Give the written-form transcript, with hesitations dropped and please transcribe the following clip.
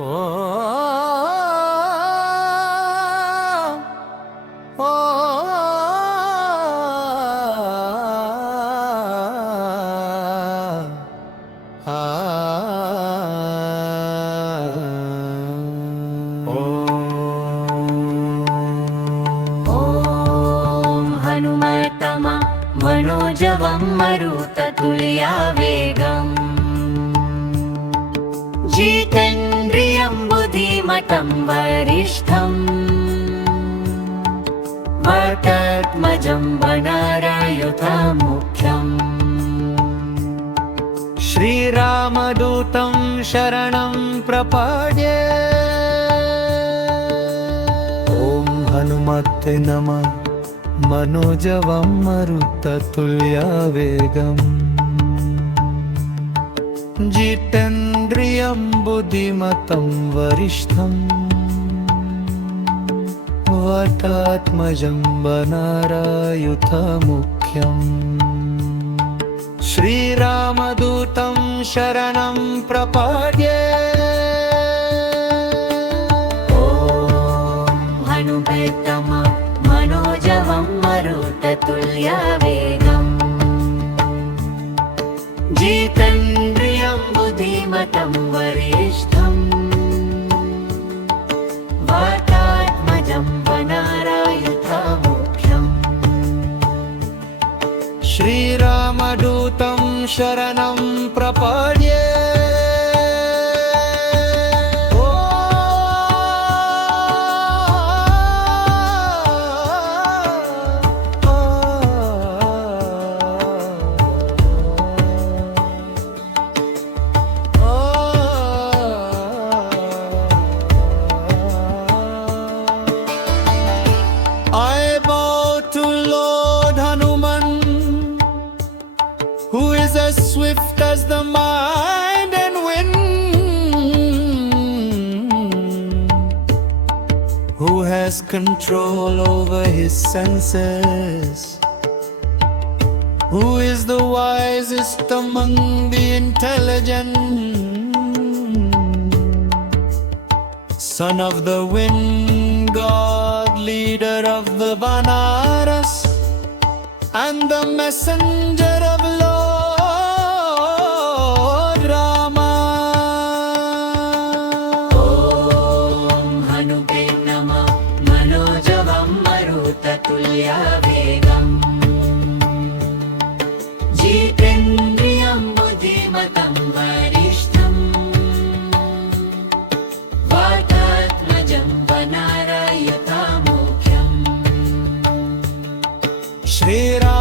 ಓ ಓ मनोजवं मरुततुल्यवेगम् जितेन्द्रियं बुद्धिमतं वरिष्ठम् वातात्मजं वनरायुधमुख्यम् श्रीरामदूतं शरणं प्रपद्ये। ॐ हनुमते नमः मनोजवं मरुततुल्यवेगम् जितेन्द्रियं बुद्धिमतं वरिष्ठम् वातात्मजं वनरायुधमुख्यम् श्रीरामदूतं शरणं प्रपद्ये। ॐ हनुमते मनोजवं मरुततुल्यवेगम् जितेन्द्रियं बुद्धिमतं वरिष्ठम् वातात्मजं वनरायुधमुख्यम् श्रीरामदूतं शरणं प्रपद्ये। I bow to Lord Hanuman, who is as swift as the mind and wind, who has control over his senses, who is the wisest among the intelligent, son of the wind god, leader of the Vanaras, and the messenger of Lord Rama. ॐ हनुमते नमः मनोजवं मरुततुल्यवेगम् जितेन्द्रियं बुद्धिमतं वरिष्ठम् वातात्मजं वनरायुधमुख्यम् श्रीराम